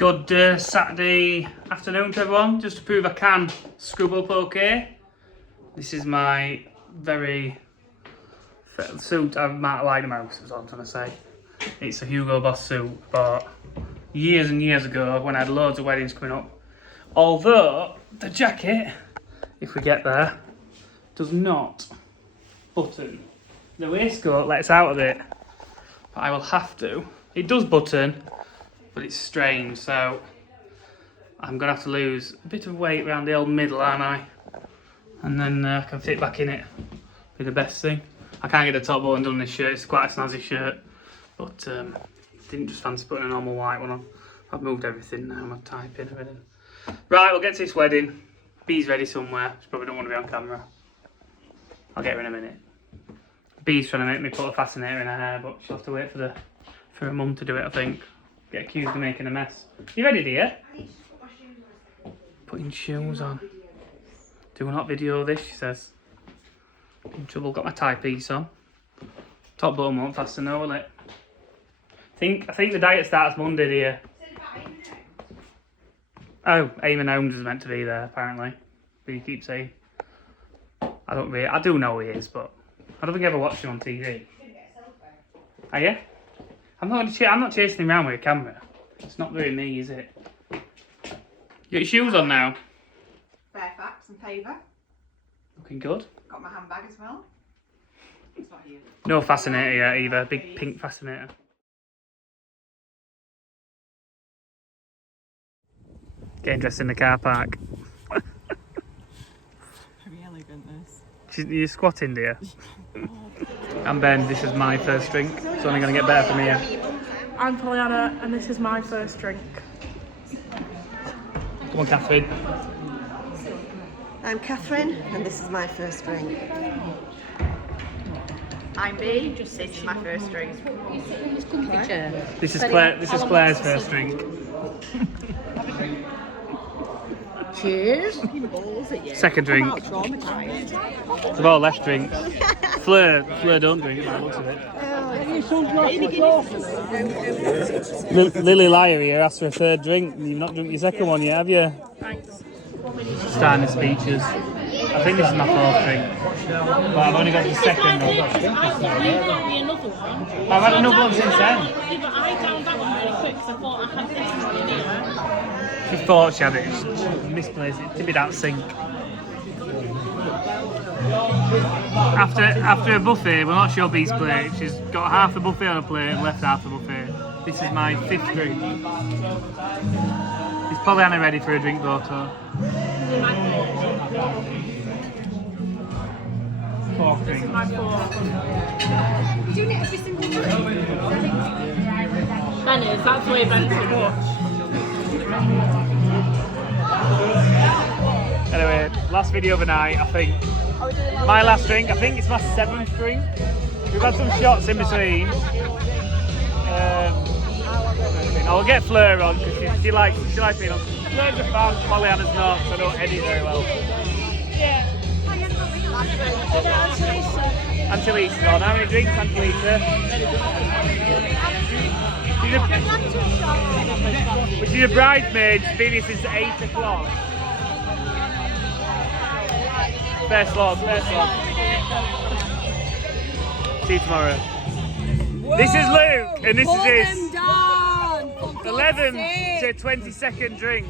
Good Saturday afternoon to everyone. Just to prove I can scrub up okay. This is my very suit I might like the most, is what I'm trying to say. It's a Hugo Boss suit I bought years and years ago when I had loads of weddings coming up. Although the jacket, if we get there, does not button. The waistcoat lets out of it, but I will have to. It does button, but it's strange, so I'm going to have to lose a bit of weight around the old middle, aren't I? And then I can fit back in it. Be the best thing. I can't get the top button done on this shirt. It's quite a snazzy shirt, but didn't just fancy putting a normal white one on. I've moved everything now. I'm typing everything. Right, we'll get to this wedding. Bee's ready somewhere. She probably don't want to be on camera. I'll get her in a minute. Bee's trying to make me put a fascinator in her hair, but she'll have to wait for her mum to do it, I think. Get accused of making a mess. You ready, dear? Putting shoes on. Do not video this, she says. In trouble, got my tie piece on. Top button won't fast enough, will it? I think the diet starts Monday, dear. Oh, Eamon Holmes is meant to be there, apparently. But you keep saying. I do know he is, but I don't think I ever watched him on TV. Are you? I'm not chasing him around with a camera. It's not very me, is it? You got your shoes on now? Fairfax and paver. Looking good. Got my handbag as well. It's not here. No fascinator yet either. Big pink fascinator. Getting dressed in the car park. Very elegant, this. You're squatting, dear. I'm Ben, this is my first drink. It's only going to get better from here. I'm Pollyanna, and this is my first drink. Come on, Catherine. I'm Catherine, and this is my first drink. I'm B, this is my first drink. This is Claire's first drink. Cheers. Second drink. They've all left drinks. Fleur don't drink by the looks of it. Lily Liar here asked for a third drink. You've not drunk your second one yet, have you? Thanks. Starting the speeches. I think this is my fourth drink. But I've only got the second one. I've had another one since then. Yeah, but I downed that one really quick because I thought I had this one in here. She thought she had it. She misplaced it. Tipped out sink. After a buffet, we're not sure Bee's plate. She's got half the buffet on a plate and left half the buffet. This is my fifth drink. Is Pollyanna ready for a drink, Boto? Fourth drink. My fourth. You're doing it every single time. Ben is, that's the way Ben's to watch. Anyway, last video of the night, I think. My last drink, I think it's my seventh drink. We've had some shots in between. I'll get Fleur on because she likes being on. Fleur's a fan, Pollyanna's not, so I don't edit very well. Yeah. Antelisa's on. How many drinks, Antelisa? She's a bridesmaid, she's been here since 8 o'clock. Fair slog. See you tomorrow. This is Luke, and this is his 11 to 22nd drink.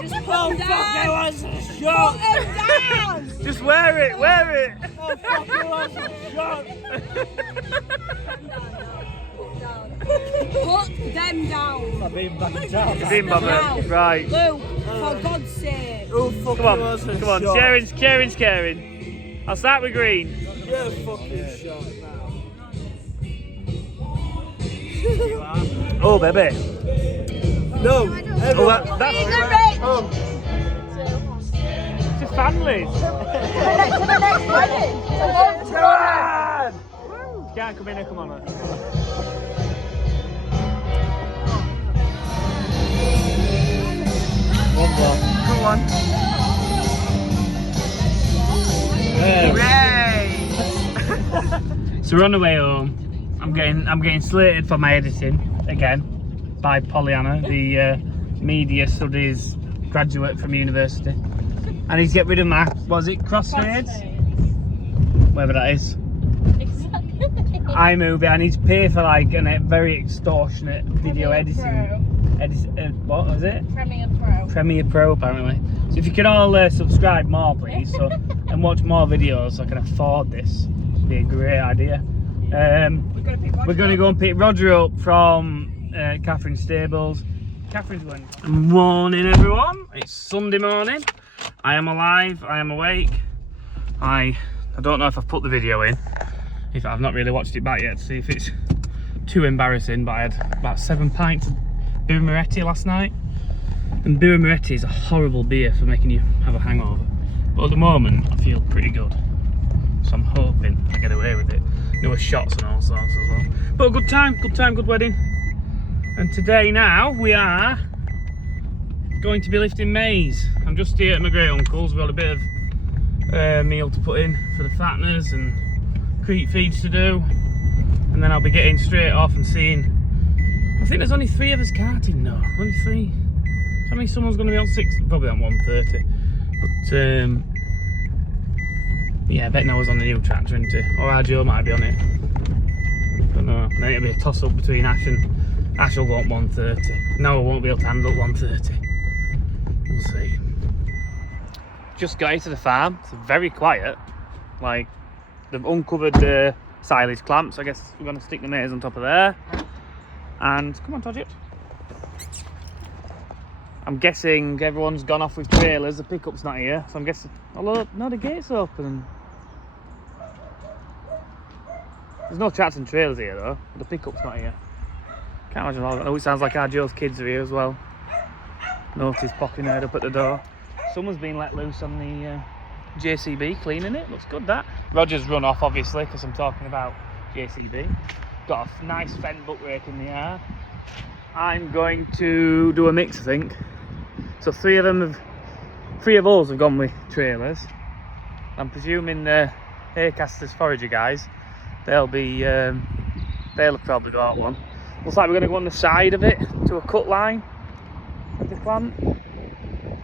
Just put him down. Just wear it. Put them down. You've been bothered. Right. Luke, for God's sake. Come on. Sharing's caring. I'll start with green. You're fucking shot now. Oh, baby. No. That's just families. To the next wedding. Come on! You can't come in here, come on. One more. Come on. Hooray! So we're on the way home. I'm getting slated for my editing again by Pollyanna, the media studies graduate from university. I need to get rid of my, was it Crossfades? Whatever that is. Exactly. iMovie. I need to pay for like a very extortionate video editing. What was it? Premiere Pro. Premiere Pro, apparently. So if you can all subscribe more, please, and watch more videos, so I can afford this. It'd be a great idea. We're going to go and pick Roger up from Catherine's stables. Catherine's going. Morning, everyone. It's Sunday morning. I am alive. I am awake. I don't know if I've put the video in. If I've not really watched it back yet to see if it's too embarrassing, but I had about 7 pints of beer Moretti last night, and beer Moretti is a horrible beer for making you have a hangover, but at the moment I feel pretty good, so I'm hoping I get away with it. There were shots and all sorts as well, but a good time, good wedding. And today now we are going to be lifting MAiZE. I'm just here at my great uncle's. We've got a bit of meal to put in for the fatteners and creep feeds to do, and then I'll be getting straight off and seeing. I think there's only 3 of us carting now. Only 3. So how many someone's going to be on 6? Probably on 130. But yeah, I bet Noah's on the new tractor, isn't he? Or our Joe might be on it. Don't know. Then it'll be a toss up between Ash and Ash will go up 130. Noah won't be able to handle 130. We'll see. Just got into the farm. It's very quiet. Like, they've uncovered the silage clamps. I guess we're going to stick the MAiZE on top of there. And come on, Todget. I'm guessing everyone's gone off with trailers. The pickup's not here, so I'm guessing. Although, no, the gate's open. There's no tractors and trailers here though. The pickup's not here. Can't imagine all that. Oh, it sounds like our Joe's kids are here as well. Notice popping head up at the door. Someone's been let loose on the JCB, cleaning it. Looks good, that. Roger's run off, obviously, because I'm talking about JCB. Got a nice fend buck rake in the yard. I'm going to do a mix, I think. So 3 of us have gone with trailers. I'm presuming the Haycasters forager guys, they'll have probably got one. Looks like we're going to go on the side of it to a cut line of the clamp, and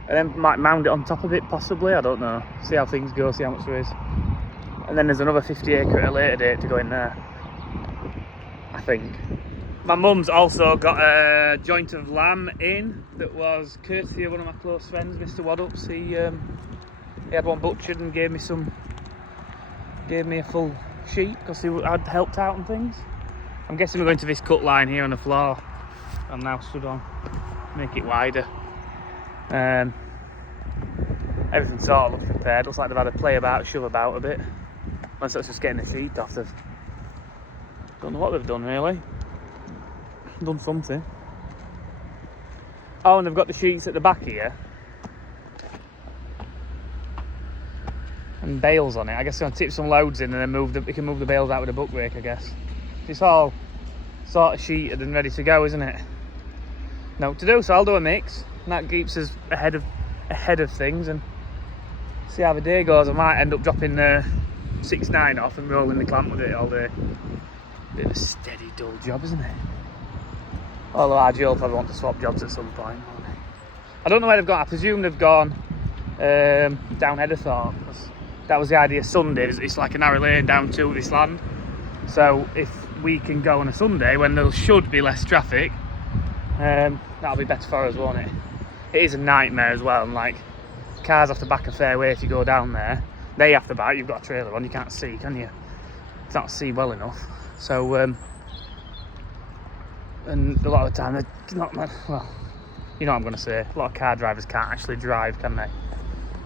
then might mount it on top of it possibly. I don't know. See how things go. See how much there is. And then there's another 50 acre at a later date to go in there, I think. My mum's also got a joint of lamb in that was courtesy of one of my close friends, Mr. Waddups. He had one butchered and gave me a full sheet because he had helped out and things. I'm guessing we're going to this cut line here on the floor. I'm now stood on, make it wider. Everything sort of looks prepared. Looks like they've had a play about, shove about a bit. Unless that's just getting the sheet off. Don't know what they've done really. Done something. Oh, and they've got the sheets at the back here. And bales on it. I guess they're going to tip some loads in and then we can move the bales out with a buck rake, I guess. It's all sort of sheeted and ready to go, isn't it? No to do, so I'll do a mix. And that keeps us ahead of things and see how the day goes. I might end up dropping the 6.9 off and rolling the clamp with it all day. Bit of a steady, dull job, isn't it? Although our Joe will probably want to swap jobs at some point. I don't know where they've gone. I presume they've gone down Heatherthorpe. That was the idea. Sunday, it's like a narrow lane down to this land. So if we can go on a Sunday when there should be less traffic, that'll be better for us, won't it? It is a nightmare as well. And like, cars have to back a fair way if you go down there. They have to back. You've got a trailer on. You can't see, can you? You can't see well enough. So, and a lot of the time, they're not, well, you know what I'm going to say. A lot of car drivers can't actually drive, can they?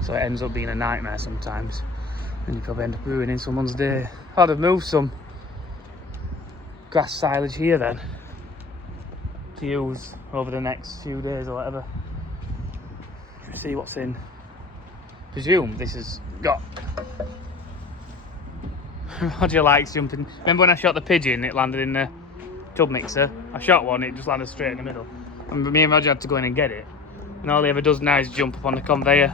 So it ends up being a nightmare sometimes. And you probably end up ruining someone's day. I'd have moved some grass silage here then to use over the next few days or whatever. See what's in. Presume this has got. Roger likes jumping. Remember when I shot the pigeon, it landed in the tub mixer? I shot one, it just landed straight in the middle. And me and Roger had to go in and get it. And all he ever does now is jump up on the conveyor.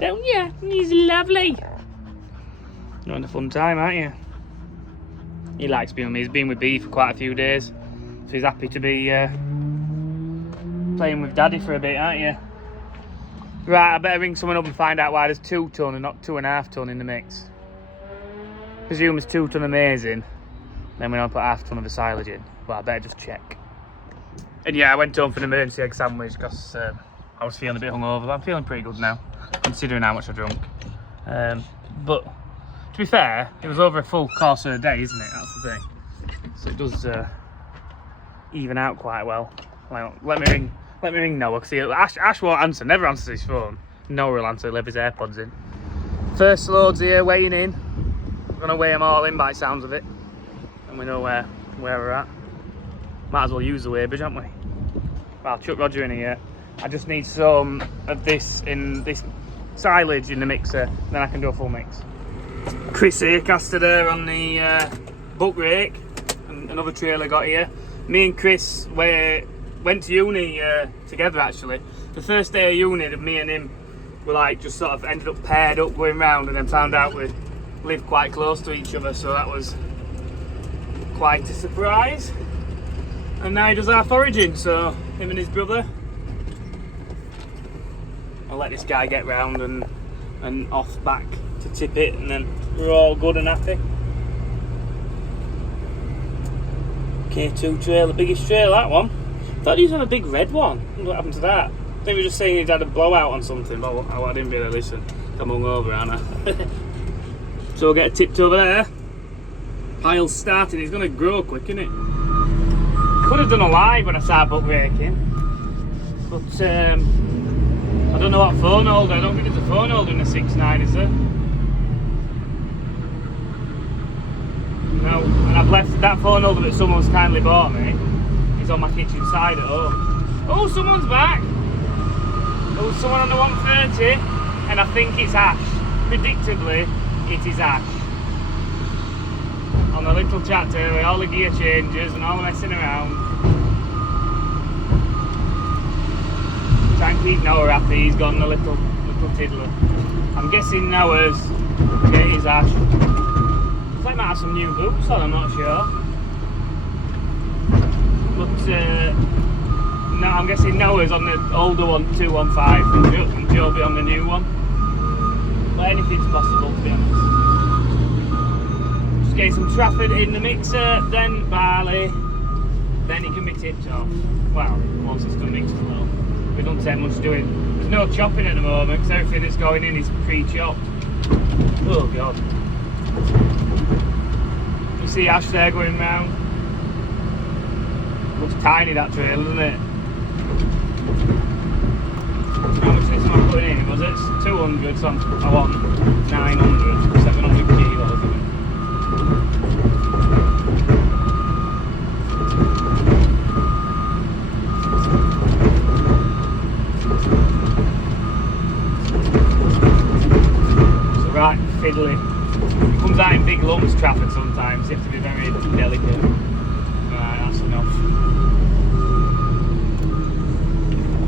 Don't you? He's lovely. You're having a fun time, aren't you? He likes being with me. He's been with B for quite a few days, so he's happy to be playing with Daddy for a bit, aren't you? Right, I better ring someone up and find out why there's 2 ton and not 2.5 ton in the mix. Presume there's 2 ton of MAiZE in, then we're gonna put 1/2 ton of the silage in, but I better just check. And yeah, I went home for an emergency egg sandwich because I was feeling a bit hungover, but I'm feeling pretty good now, considering how much I drunk. But to be fair, it was over a full course of a day, isn't it? That's the thing. So it does even out quite well. Let me ring Noah, because Ash won't answer, never answers his phone. Noah will answer, he'll have his AirPods in. First loads here, weighing in. We're going to weigh them all in by the sounds of it. And we know where we're at. Might as well use the weighbridge, haven't we? Well, I'll chuck Roger in here. I just need some of this silage in the mixer, then I can do a full mix. Chris here, caster there on the buck rake, and another trailer got here. Me and Chris went to uni together actually. The first day of uni, me and him were like just sort of ended up paired up going round, and then found out we lived quite close to each other, so that was quite a surprise. And now he does our foraging, so him and his brother. I'll let this guy get round and off back to tip it, and then we're all good and happy. K2 trail, the biggest trail, that one. I thought he was on a big red one. What happened to that? I think we were just saying he'd had a blowout on something, but I didn't really listen. I'm hungover, aren't I? So we'll get it tipped over there. Pile's starting, it's going to grow quick, isn't it? Could have done a live when I started buck raking, but I don't know what phone holder. I don't think there's a phone holder in the 6.9, is there? No, and I've left that phone holder that someone's kindly bought me. It's on my kitchen side at home. Oh, someone's back. Oh, someone on the 130, and I think it's Ash. Predictably, it is Ash. On the little chat there with all the gear changes and all the messing around. Try and keep Noah happy, he's gone a little tiddler. I'm guessing Noah's, okay, it is Ash. Looks like he might have some new boots on, I'm not sure. But no, I'm guessing Noah's on the older one, 215, and Joe will be on the new one. But anything's possible, to be honest. Just get some Trafford in the mixer, then barley, then it can be tipped off. Well, once it's done mixed though. We don't take much doing. There's no chopping at the moment because everything that's going in is pre-chopped. Oh god. You see Ash there going round? Looks tiny, that trail, doesn't it? How much is I putting in? Was it 200? So I want 900, 700 kilos of it. So right, fiddly. It comes out in big lumps, Trafford, sometimes. You have to be very delicate. Right, that's enough.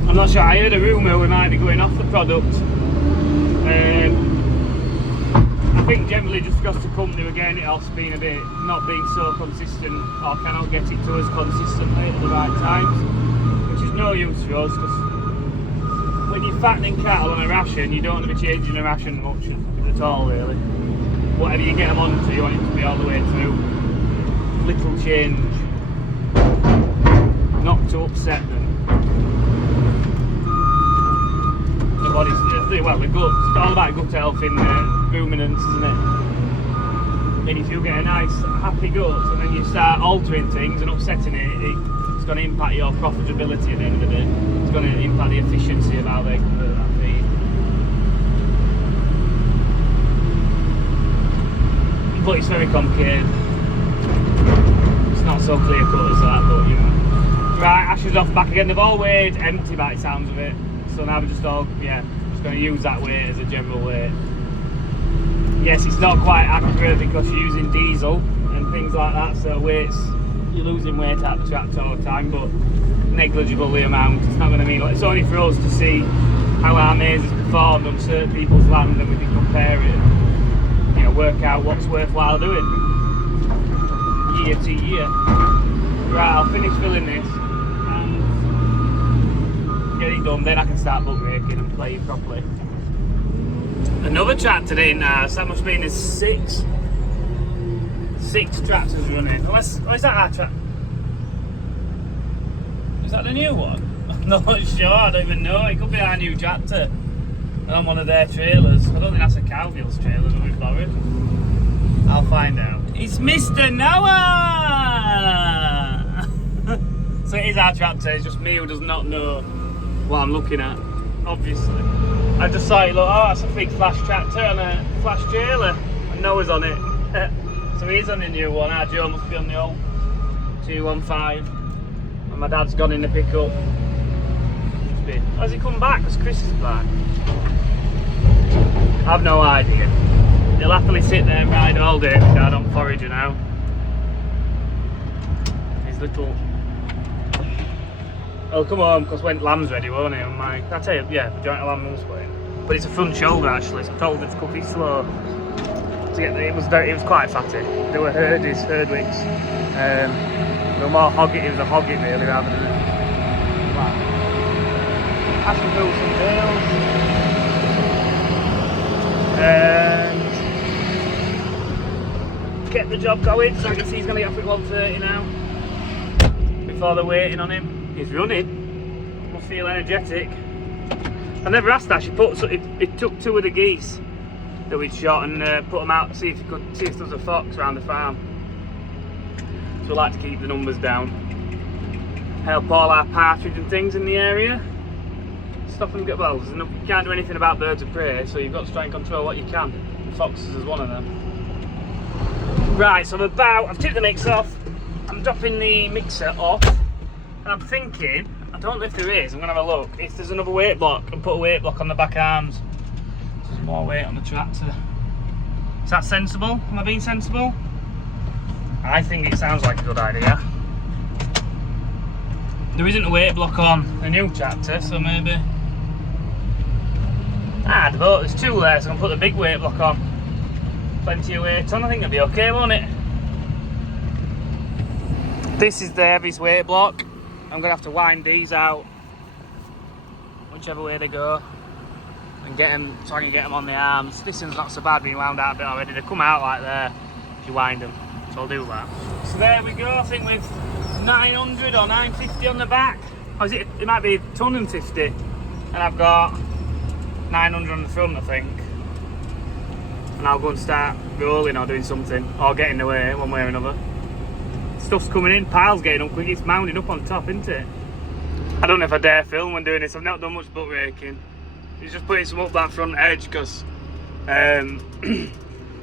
I'm not sure, I heard a rumour we might be going off the product. I think generally just because the company were getting it off being a bit, not being so consistent, or cannot get it to us consistently at the right times, which is no use for us, because when you're fattening cattle on a ration, you don't want to be changing a ration much at all really. Whatever you get them onto, you want it to be all the way through. Little change, not to upset them. The body's, well, the gut, it's all about gut health in ruminants, isn't it? I mean, if you get a nice, happy gut and then you start altering things and upsetting it, it's going to impact your profitability at the end of the day. It's going to impact the efficiency of how they convert that feed. But it's very complicated. It's not so clear cut as that, but you know. Right, Ash is off back again. They've all weighed empty by the sounds of it. So now we're just all, yeah, just going to use that weight as a general weight. Yes, it's not quite accurate because you're using diesel and things like that, so weights, you're losing weight at the tractor all the time, but negligible the amount. It's not going to mean, like, it's only for us to see how our MAiZE has performed on certain people's land, and we can compare it, you know, work out what's worthwhile doing. year to year. Right, I'll finish filling this and get it done, then I can start book raking and play properly. Another tractor in now, so that must mean there's six tractors running. Unless, oh, is that our tractor? Is that the new one? I'm not sure, I don't even know. It could be our new tractor on one of their trailers. I don't think that's a Cowgill's trailer that we've borrowed. I'll find out. It's Mr. Noah! So it is our tractor, it's just me who does not know what I'm looking at, obviously. I just saw it, look, oh, that's a big flash tractor and a flash trailer, and Noah's on it. So he's on the new one. Our Joe must be on the old 215, and my dad's gone in the pickup. Has he come back? Because Chris is back. I've no idea. He'll happily sit there and ride all day. My dad on forager now. His little. I'll come home because when lamb's ready, won't he? And I tell you, yeah, the joint of lamb was playing. But it's a front shoulder actually, so I told him to cook it slow. To get it was quite fatty. There were herdwicks. They were more hoggy. It was a hoggy really rather than a flat. Has to build some bales and get the job going. So I can see he's going to get off at 1:30 now. Before they're waiting on him. He's running. Must feel energetic. I never asked that. He took two of the geese that we'd shot and put them out to see if there was a fox around the farm. So we like to keep the numbers down. Help all our partridge and things in the area. Stop them get well. You can't do anything about birds of prey, so you've got to try and control what you can. And foxes is one of them. Right, so I've tipped the mix off. I'm dropping the mixer off. And I'm thinking, I don't know if there is, I'm going to have a look, if there's another weight block, and put a weight block on the back arms. So there's more weight on the tractor. Is that sensible? Am I being sensible? I think it sounds like a good idea. There isn't a weight block on the new tractor, so maybe... there's two there, so I'm going to put the big weight block on. Plenty of weight on, I think it'll be okay, won't it? This is the heaviest weight block. I'm going to have to wind these out, whichever way they go, and get them, so I can get them on the arms. This one's not so bad being wound out a bit already. They come out like there if you wind them, so I'll do that. So there we go, I think with 900 or 950 on the back. Or it might be 150, and I've got 900 on the front, I think. And I'll go and start rolling or doing something, or getting away one way or another. Stuff's coming in, pile's getting up quick, it's mounting up on top, isn't it? I don't know if I dare film when doing this, I've not done much butt raking. He's just putting some up that front edge because I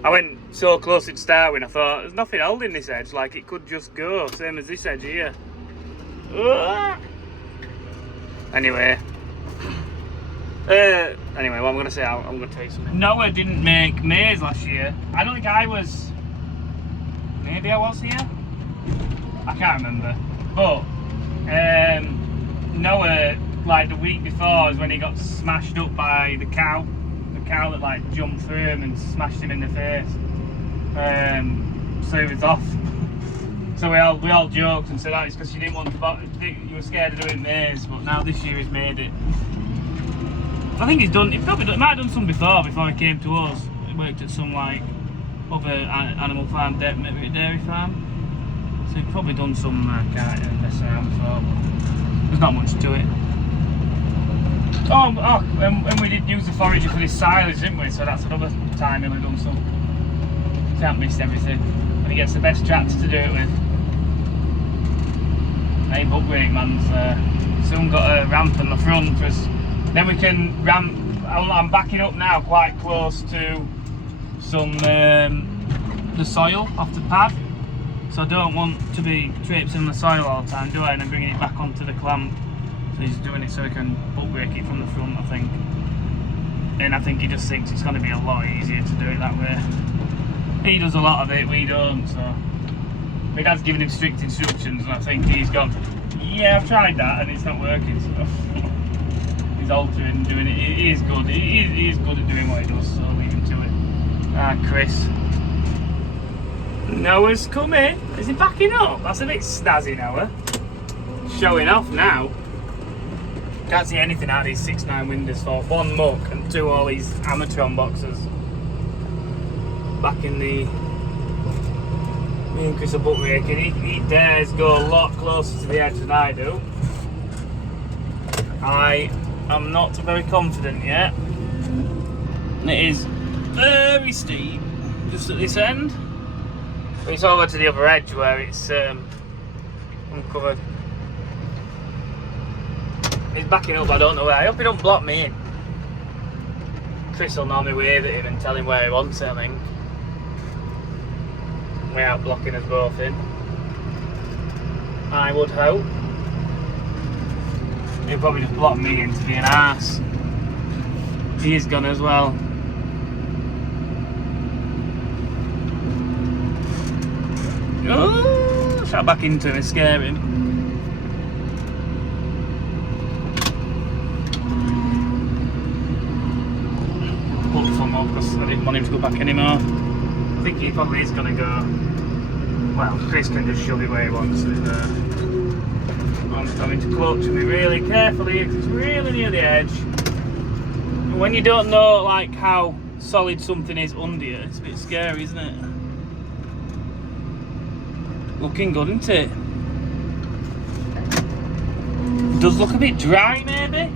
went so close to starting, I thought there's nothing holding this edge, like it could just go, same as this edge here. Anyway, what I'm going to say, I'm going to tell you something. Noah didn't make MAiZE last year. I don't think I was, maybe I was here? I can't remember, but Noah, like the week before, is when he got smashed up by the cow that like jumped through him and smashed him in the face. So he was off. So we all joked and said, oh, it's because you didn't want to, you were scared of doing MAiZe, but now this year he's made it. I think he might have done some before he came to us. He worked at some like other animal farm, dairy farm. So he'd probably done some messing around before, but there's not much to it. And we did use the forager for this silage, didn't we? So that's another time he'll have done some. Can't miss everything. And he gets the best tractor to do it with. Hey, book rake man's soon got a ramp on the front for us. Then we can ramp. I'm backing up now quite close to some the soil off the pad. So I don't want to be traipsing on the soil all the time, do I? And then bringing it back onto the clamp. So he's doing it so he can butt brake it from the front, I think. And I think he just thinks it's going to be a lot easier to do it that way. He does a lot of it, we don't, so. My dad's giving him strict instructions and I think he's gone, yeah, I've tried that and it's not working, so. He's altering and doing it. He is good. He is good at doing what he does, so leave him to it. Chris. Noah's coming. Is he backing up? That's a bit snazzy, Noah. Showing off now. Can't see anything out of these 6.9 windows for 1 muck and 2 all these Amatron boxes. Back in the... Me and Chris are butt raking. He dares go a lot closer to the edge than I do. I am not very confident yet. And it is very steep just at this end. But it's over to the other edge where it's uncovered. He's backing up, I don't know where. I hope he don't block me in. Chris will normally wave at him and tell him where he wants it, I think. Without blocking us both in. I would hope. He'll probably just block me in to be an arse. He is gone as well. Oh, shot back into him and scare him. Pulled some up because I didn't want him to go back anymore. I think he probably is going to go. Well, Chris can just shove it where he wants. I'm having to clutch me really carefully because it's really near the edge. And when you don't know like how solid something is under you, it's a bit scary, isn't it? Looking good, isn't it? It does look a bit dry, maybe.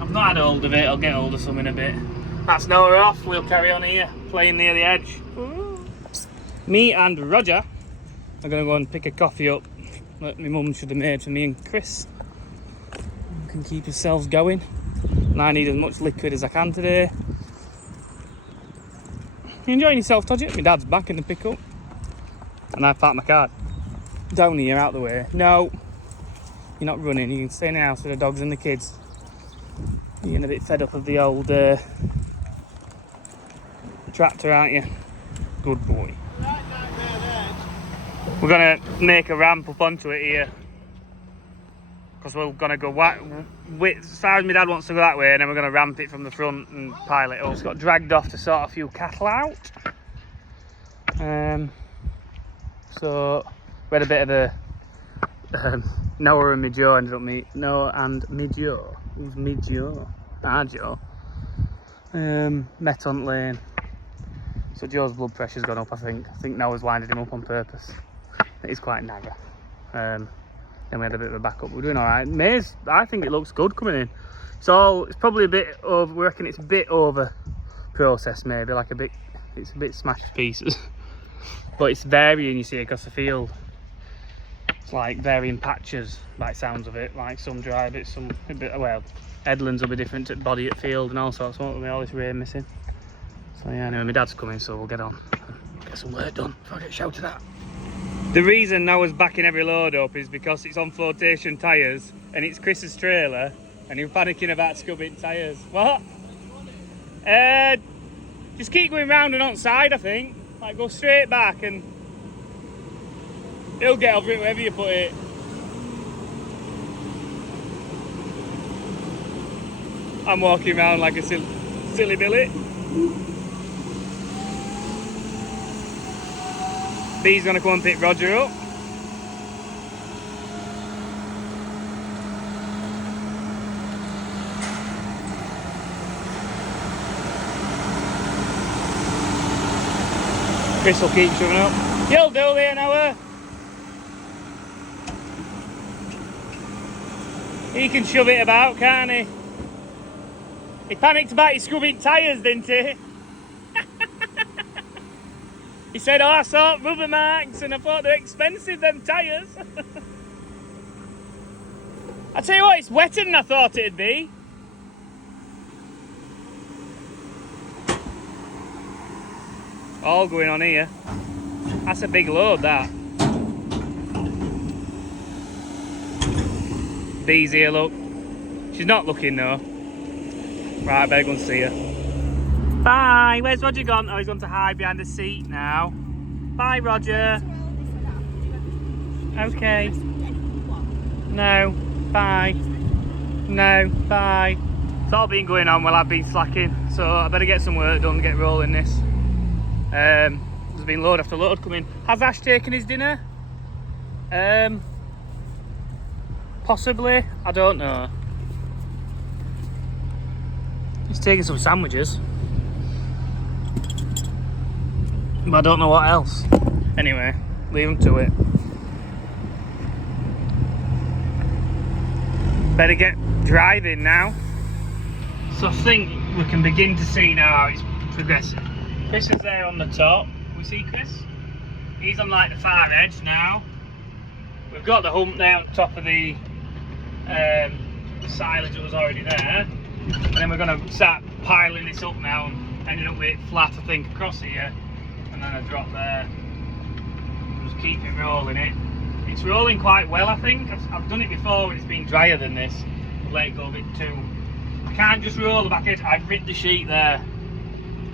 I've not had hold of it. I'll get hold of some in a bit. That's Noah off. We'll carry on here, playing near the edge. Me and Roger are going to go and pick a coffee up that my mum should have made for me and Chris. We can keep ourselves going. And I need as much liquid as I can today. You enjoying yourself, Todget? My dad's back in the pickup. And I parked my car down here, out the way. No, you're not running. You can stay in the house with the dogs and the kids. You're getting a bit fed up of the old tractor, aren't you? Good boy. We're going to make a ramp up onto it here. Because we're going to go as far as my dad wants to go that way, and then we're going to ramp it from the front and pile it up. It's got dragged off to sort a few cattle out. So we had a bit of a Noah and Joe ended up meeting. Noah and Joe. Who's Joe? Joe. Met on lane. So Joe's blood pressure's gone up, I think. I think Noah's winded him up on purpose. It is quite nagger. Then we had a bit of a backup. We're doing alright. MAiZE, I think it looks good coming in. It's probably a bit over, we reckon it's a bit over processed maybe, like it's a bit smashed to pieces. But it's varying, you see, across the field. It's like varying patches, by the sounds of it. Like some dry bits, some a bit, well, headlands will be different to body at field and all sorts. Won't be all this rain missing. So yeah, anyway, my dad's coming, so we'll get on. Get some work done before I get shouted at. The reason Noah's backing every load up is because it's on flotation tyres and it's Chris's trailer and he's panicking about scubbing tyres. What? Just keep going round and on side, I think. Like go straight back and he'll get over it wherever you put it. I'm walking around like a silly billy. B's gonna come and pick Roger up. Chris will keep shoving up. You'll do there, Noah. He can shove it about, can't he? He panicked about his scrubbing tyres, didn't he? He said, oh, I saw rubber marks and I thought they're expensive, them tyres. I tell you what, it's wetter than I thought it'd be. All going on here. That's a big load, that. Bee's here, look. She's not looking though. Right, I better go and see her. Bye. Where's Roger gone? Oh, he's gone to hide behind the seat now. Bye, Roger. Okay. No. Bye. No. Bye. It's all been going on while I've been slacking, so I better get some work done, get rolling this. There's There's been load after load coming. Has Ash taken his dinner? Possibly. I don't know. He's taking some sandwiches. But I don't know what else. Anyway, leave him to it. Better get driving now. So I think we can begin to see now how it's progressing. Chris is there on the top. We see Chris? He's on like the far edge now. We've got the hump there on top of the silage that was already there. And then we're going to start piling this up now and ending up with it flat, I think, across here. And then a drop there. Just keep it rolling it. It's rolling quite well, I think. I've done it before when it's been drier than this. I've let it go a bit too. I can't just roll the back edge. I've ripped the sheet there.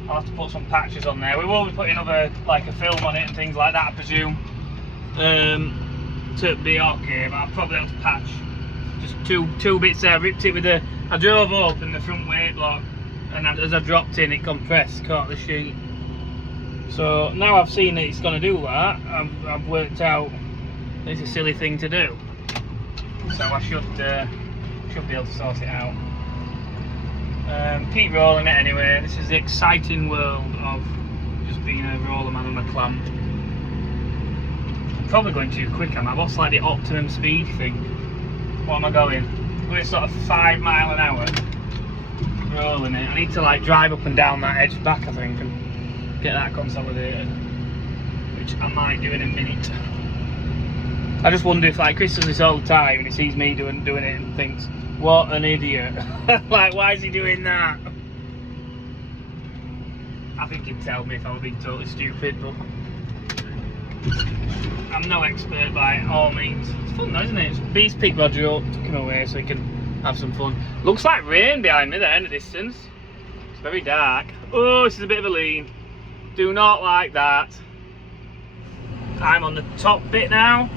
I'll have to put some patches on there. We will be putting other, like a film on it and things like that, I presume. To be okay, but I'll probably have to patch just two bits there. I ripped it with the, I drove up in the front weight block, and as I dropped in it compressed, caught the sheet. So now I've seen that it's going to do that, I've worked out it's a silly thing to do. So I should be able to sort it out. Keep rolling it anyway. This is the exciting world of just being a roller man on a clamp. I'm probably going too quick, am I? What's like the optimum speed thing? What am I going? I'm going sort of 5 miles an hour. Rolling it. I need to like drive up and down that edge back, I think, and get that consolidated, which I might do in a minute. I just wonder if like Chris does this all the time and he sees me doing it and thinks, what an idiot. Like, why is he doing that? I think he'd tell me if I was being totally stupid, but I'm no expert by all means. It's fun though, isn't it? Bees pick Roger up, took him away so he can have some fun. Looks like rain behind me there in the distance. It's very dark. Oh, this is a bit of a lean. Do not like that. I'm on the top bit now,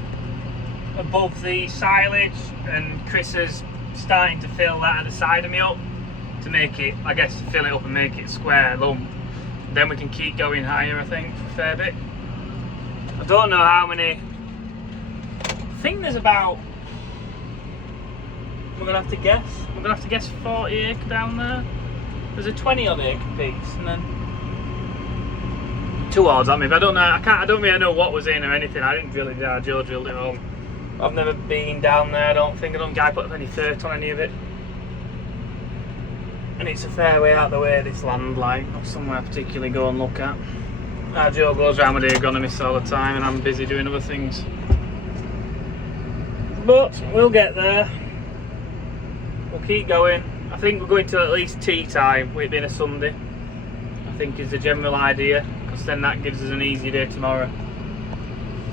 above the silage, and Chris is starting to fill that at the side of me up to make it, I guess, fill it up and make it square lump. Then we can keep going higher, I think, for a fair bit. I don't know how many. I think there's about, we're gonna have to guess. We're gonna have to guess 40 acre down there. There's a 20 odd acre piece, and then towards that maybe. I don't know. I don't really know what was in or anything. I didn't drill it down. Joe drilled it home. I've never been down there. I don't think guy put up any dirt on any of it. And it's a fair way out the way, this land, like, not somewhere I particularly go and look at. Joe goes around with agronomists all the time and I'm busy doing other things. But we'll get there. We'll keep going. I think we're going till at least tea time, with it being a Sunday, I think is the general idea, because then that gives us an easy day tomorrow.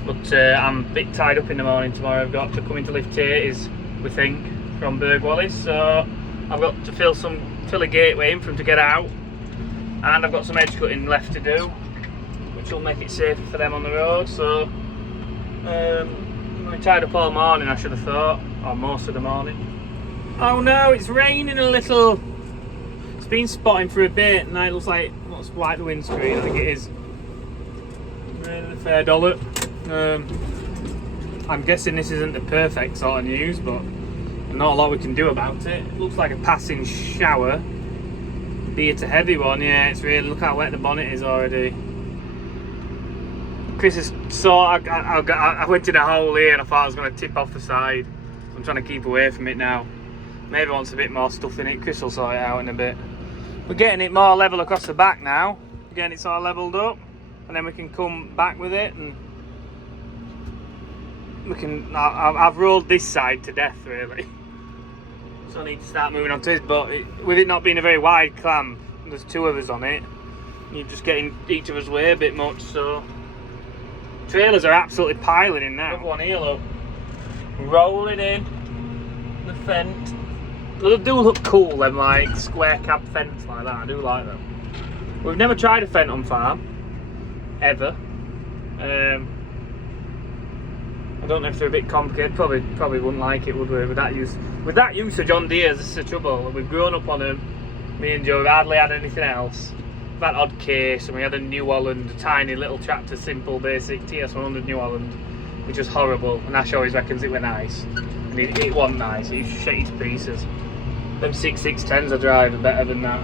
But I'm a bit tied up in the morning tomorrow. I've got to come in to lift taters, we think, from Bergwallis, so I've got to fill a gateway in for them to get out, and I've got some edge cutting left to do, which will make it safer for them on the road. So I'm going to be tied up all morning, I should have thought, or most of the morning. Oh no, it's raining a little. It's been spotting for a bit, and it looks like what's white the windscreen. I think it is. Raining a fair dollop. I'm guessing this isn't the perfect sort of news, but not a lot we can do about it. It looks like a passing shower, be it a heavy one. Yeah, it's really, look how wet the bonnet is already. Chris is I went in a hole here and I thought I was going to tip off the side. So I'm trying to keep away from it now. Maybe wants a bit more stuff in it. Chris will sort it out in a bit. We're getting it more level across the back now. We're getting it sort of levelled up, and then we can come back with it, and we can. I've rolled this side to death really, so I need to start moving on to this. But with it not being a very wide clamp, there's 2 of us on it. You're just getting each of us way a bit much. So trailers are absolutely piling in now. Another one here, look, rolling in the fence. They do look cool, them like square cab fence like that. I do like them. We've never tried a fence on farm, ever. I don't know if they're a bit complicated. Probably wouldn't like it, would we? With that use of John Deere's, this is the trouble. We've grown up on them. Me and Joe have hardly had anything else. that odd case, and we had a New Holland, a tiny little tractor, simple, basic TS100 New Holland, which was horrible. And Ash always reckons it were nice, and it wasn't nice. It used to shake you to pieces. Them 6610s I drive are better than that.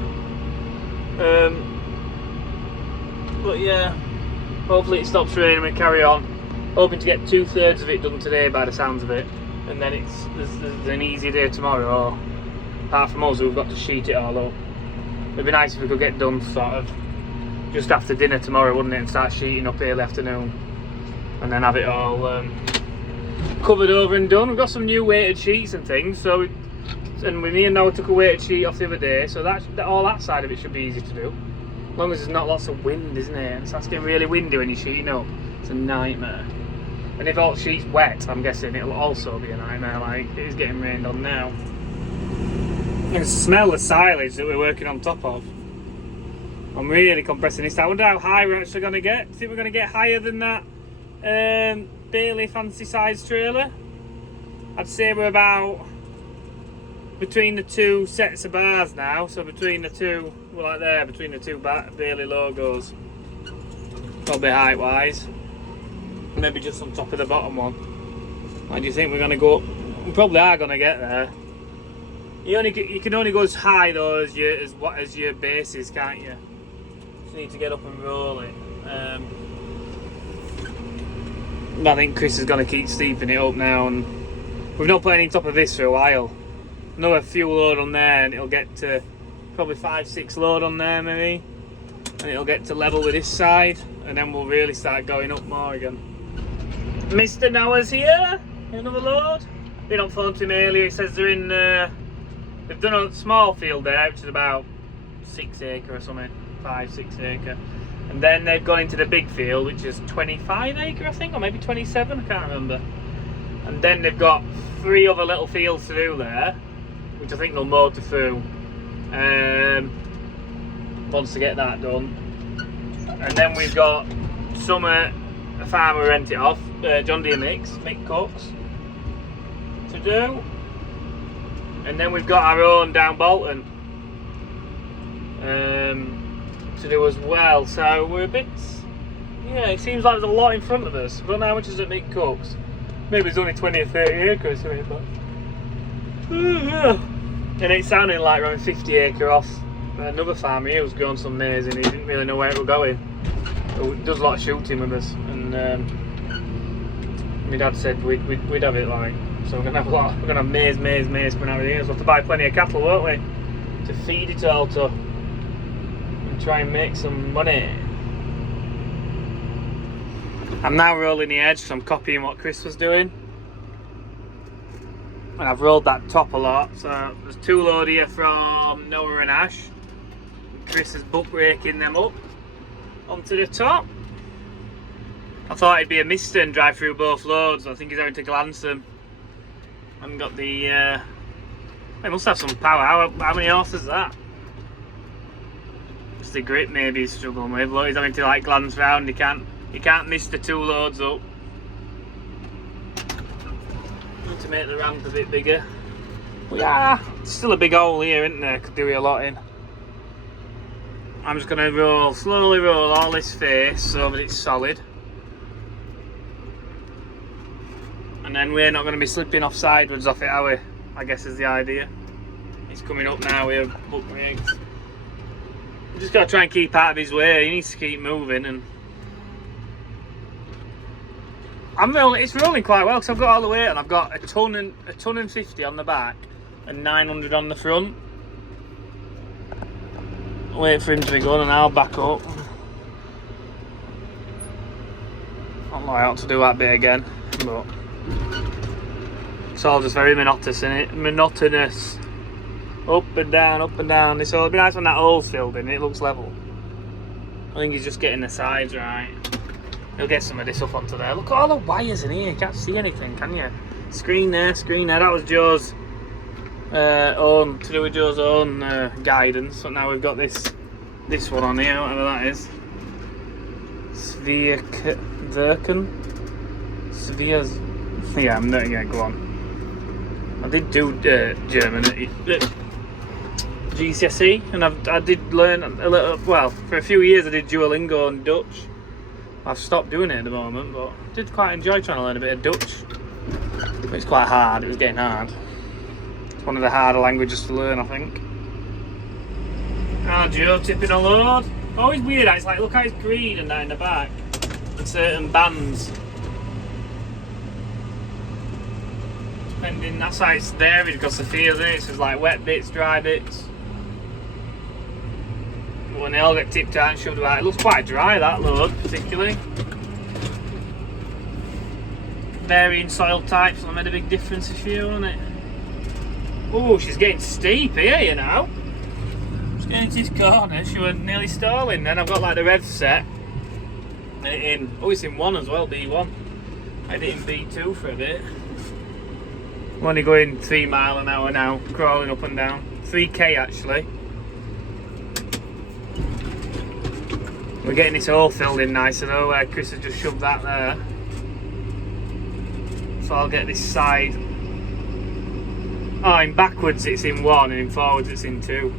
But yeah, hopefully it stops raining and we carry on. Hoping to get 2/3 of it done today by the sounds of it, and then there's an easy day tomorrow. Apart from us, we've got to sheet it all up. It'd be nice if we could get done sort of just after dinner tomorrow, wouldn't it? And start sheeting up early afternoon, and then have it all covered over and done. We've got some new weighted sheets and things, so me and Noah took a weighted sheet off the other day, so all that side of it should be easy to do. As long as there's not lots of wind, isn't it? It starts getting really windy when you're sheeting up. It's a nightmare. And if all the sheet's wet, I'm guessing it'll also be a nightmare, like it is getting rained on now. I can smell the silage that we're working on top of. I'm really compressing this. I wonder how high we're actually going to get. Do you think we're going to get higher than that Bailey fancy size trailer? I'd say we're about between the two sets of bars now. So between the two, we're like there, between the two Bailey logos. Probably height wise. Maybe just on top of the bottom one. Why do you think we're going to go up? We probably are going to get there. You can only go as high though as your base is, can't you? Just need to get up and roll it. I think Chris is going to keep steeping it up now, and we've not put any on top of this for a while. Another fuel load on there, and it'll get to probably 5-6 load on there maybe, and it'll get to level with this side, and then we'll really start going up more again. Mr. Noah's here. Another load. Been on phone to him earlier. He says they're in. They've done a small field there, which is about 6 acre or something, 5-6 acre, and then they've gone into the big field, which is 25 acre, I think, or maybe 27. I can't remember. And then they've got 3 other little fields to do there, which I think they'll motor through. Once to get that done, and then we've got a farmer we rent it off, John Deere Mick Cooks, to do. And then we've got our own down Bolton to do as well. So we're a bit, yeah, it seems like there's a lot in front of us. I don't know how much is at Mick Cooks. Maybe it's only 20 or 30 acres or something, but yeah. And it's sounding like we're on 50 acre off another farmer here who's grown some maize, and he didn't really know where it was going. So he does a lot of shooting with us, and my dad said we'd have it like. So we're gonna have we're gonna have maize coming out of here. So we'll have to buy plenty of cattle, won't we? To feed it all to and try and make some money. I'm now rolling the edge, so I'm copying what Chris was doing. And I've rolled that top a lot. So there's 2 load here from Noah and Ash. Chris is butt breaking them up onto the top. I thought it'd be a mister and drive through both loads. I think he's having to glance them. I haven't got the. It must have some power. How many horses is that? It's the grip maybe he's struggling with. Look, he's having to like glance round. He can't miss the 2 loads up. Need to make the ramp a bit bigger. But yeah, it's still a big hole here, isn't there? Could do a lot in. I'm just gonna slowly roll all this face so that it's solid. And then we're not going to be slipping off sideways off it, are we? I guess is the idea. He's coming up now with book rigs. We just got to try and keep out of his way. He needs to keep moving, and it's rolling quite well because I've got all the weight, and I've got a ton and 50 on the back and 900 on the front. Wait for him to be going, and I'll back up. I don't know, I ought to do that bit again, but it's all just very monotonous, isn't it? Monotonous. Up and down, up and down. So it'll be nice when that hole's filled in, it looks level. I think he's just getting the sides right. He'll get some of this up onto there. Look at all the wires in here, you can't see anything, can you? Screen there, that was Joe's own, to do with Joe's own guidance. So now we've got this one on here, whatever that is. Spheres. Yeah, I'm not gonna go on. I did do German GCSE, and I did learn a little. Well, for a few years I did Duolingo and Dutch. I've stopped doing it at the moment, but I did quite enjoy trying to learn a bit of Dutch. It's quite hard. It was getting hard. It's one of the harder languages to learn, I think. Ah, Joe tipping a load. Always weird. It's like, look how it's green and that in the back. In certain bands. Depending, that's how it's there because the field in it. So it's like wet bits, dry bits. But when they all get tipped out and shoved out, it looks quite dry, that load particularly. Varying soil types will make a big difference if you want it. Oh, she's getting steep here, you know. She's getting into this corner. She was nearly stalling. Then I've got like the rev set. And it in. Oh, it's in 1 as well, B1. I had it in B2 for a bit. I'm only going 3 mile an hour now, crawling up and down. 3k actually. We're getting this hole filled in nicer though, where Chris has just shoved that there. So I'll get this side. Oh, in backwards it's in 1 and in forwards it's in 2.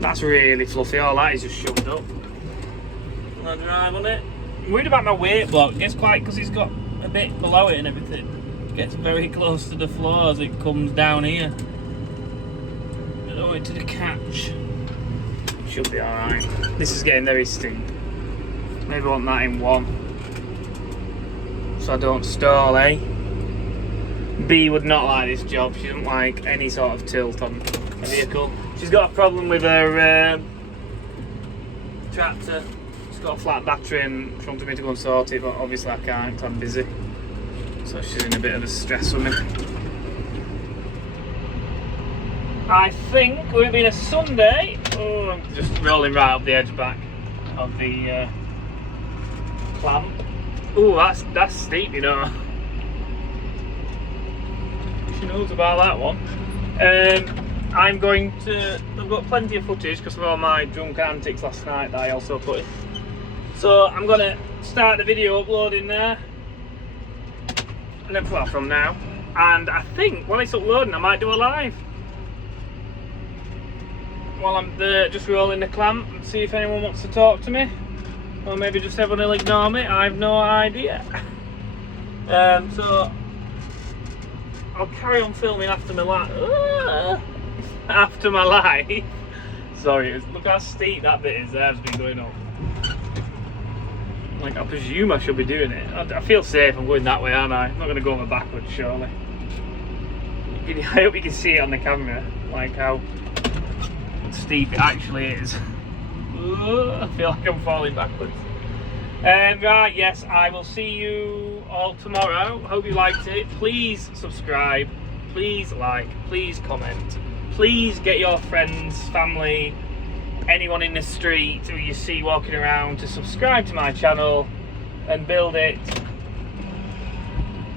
That's really fluffy, all that is just shoved up. I'll drive on it. I'm worried about my weight block. It gets quite, because it's got a bit below it and everything. It gets very close to the floor as it comes down here. Over to the catch. Should be alright. This is getting very steep. Maybe I want that in 1. So I don't stall, eh? B would not like this job. She doesn't like any sort of tilt on a vehicle. She's got a problem with her tractor. She's got a flat battery and she wanted me to go and sort it, but obviously I can't because I'm busy. So she's in a bit of a stress with me. I think, with it being a Sunday, oh, I'm just rolling right up the edge back of the clamp. Oh, that's steep, you know. She knows about that one. I've got plenty of footage because of all my drunk antics last night that I also put in. So I'm going to start the video uploading there. And then, well, from now. And I think while it's uploading I might do a live. While I'm there just rolling the clamp and see if anyone wants to talk to me. Or maybe just everyone will ignore me, I have no idea. So I'll carry on filming after my life. After my life. Sorry, look how steep that bit is there, has been going up. Like, I presume I should be doing it. I feel safe, I'm going that way, aren't I? I'm not going to go over backwards, surely. I hope you can see it on the camera, like how steep it actually is. I feel like I'm falling backwards. Right, yes, I will see you all tomorrow. Hope you liked it. Please subscribe, please like, please comment. Please get your friends, family, anyone in the street who you see walking around to subscribe to my channel and build it.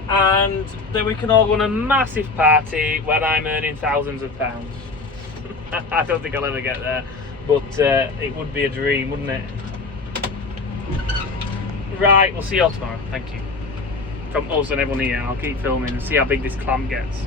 And then we can all go on a massive party when I'm earning thousands of pounds. I don't think I'll ever get there, but it would be a dream, wouldn't it? Right, we'll see you all tomorrow. Thank you. From us and everyone here, I'll keep filming and see how big this clamp gets.